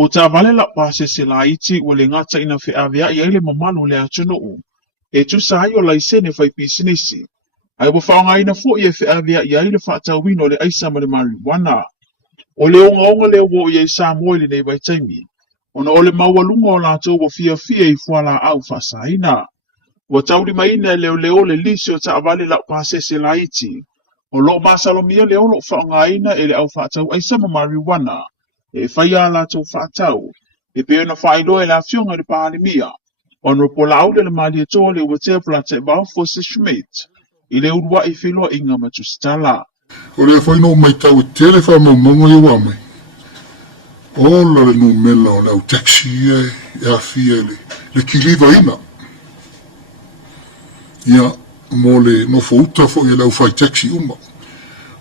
O ta vale laupasese la iti o le ngata ina whiawea i ele mamalu le atunuu. E tu sahi o laisene fai pisinisi. Ai wa whaongaina fo i e whiawea i ele whaatauwino le aisa ma le marijuana. O le onga le wo i e Samoa le nei waitaimi. Ona o le maualunga o lātou wa fia i fuala au whasaina. Wa tauri maina leo le lisi o ta vale laupasese la iti. O lo masalomia le ono whaongaina e le au whaatau aisa ma marijuana. E whaia lātou whaatau. E peona Faailoa e la fionga le Palemia. Ono po laude le mali toa le watea plata e bao for Schmidt. I le urua i whiloa inga matustala. O le whaino mai tau tele wha mamongo i wamai. O la le no mela o lau taxi e awhia le kiliva ina. Ia mo le no fauta fo i lau whai taxi uma.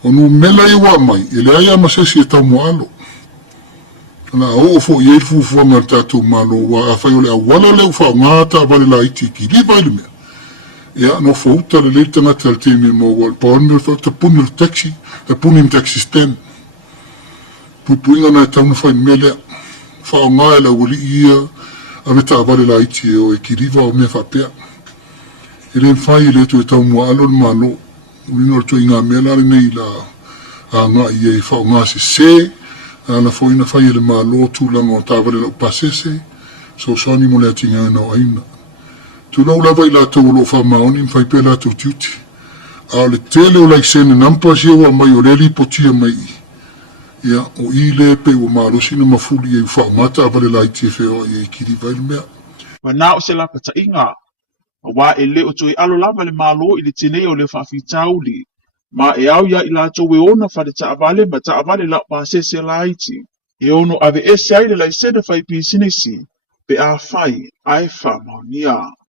O no mela i wamai, i le aia masesi e tau mo alo. Na o fo i e fufu ma tātou malo wa a whai o le awala leu wha ngāta vale la iti kiliva ili mea. Ia no fauta le tanga tal temi mo wal pon fa ta pun le taxi ta pun im taxi stand pupuinga na tau fa mele fa nga la wali ia ave ta vale la iti o e kiriva o me fa pe ile fa ile to ta mo alo malo no to inga mela nei la nga ia fa nga se ana fo ina fa ile malo tu la mo ta vale laupasese so soni mo le tinga no aina tu lau lava i lātou lo wha maoni mwhai pē lātou tiuti. A le tele o laisene nampa si wa mai o reli potia mai i. Ia o i le pe o marosi na mafuli e wha ngata avale lai te wheo i e kiri vai mea. Wana o se la pata inga. Wa e le o tui alo lava le malo i le tene o le whawhitauli. Ma e au ia i lātou e ona whare ta avale ma ta avale laupasese la iti. E ono ave ese ai le laisene whai pisinisi. Pe a whai ai wha maonia.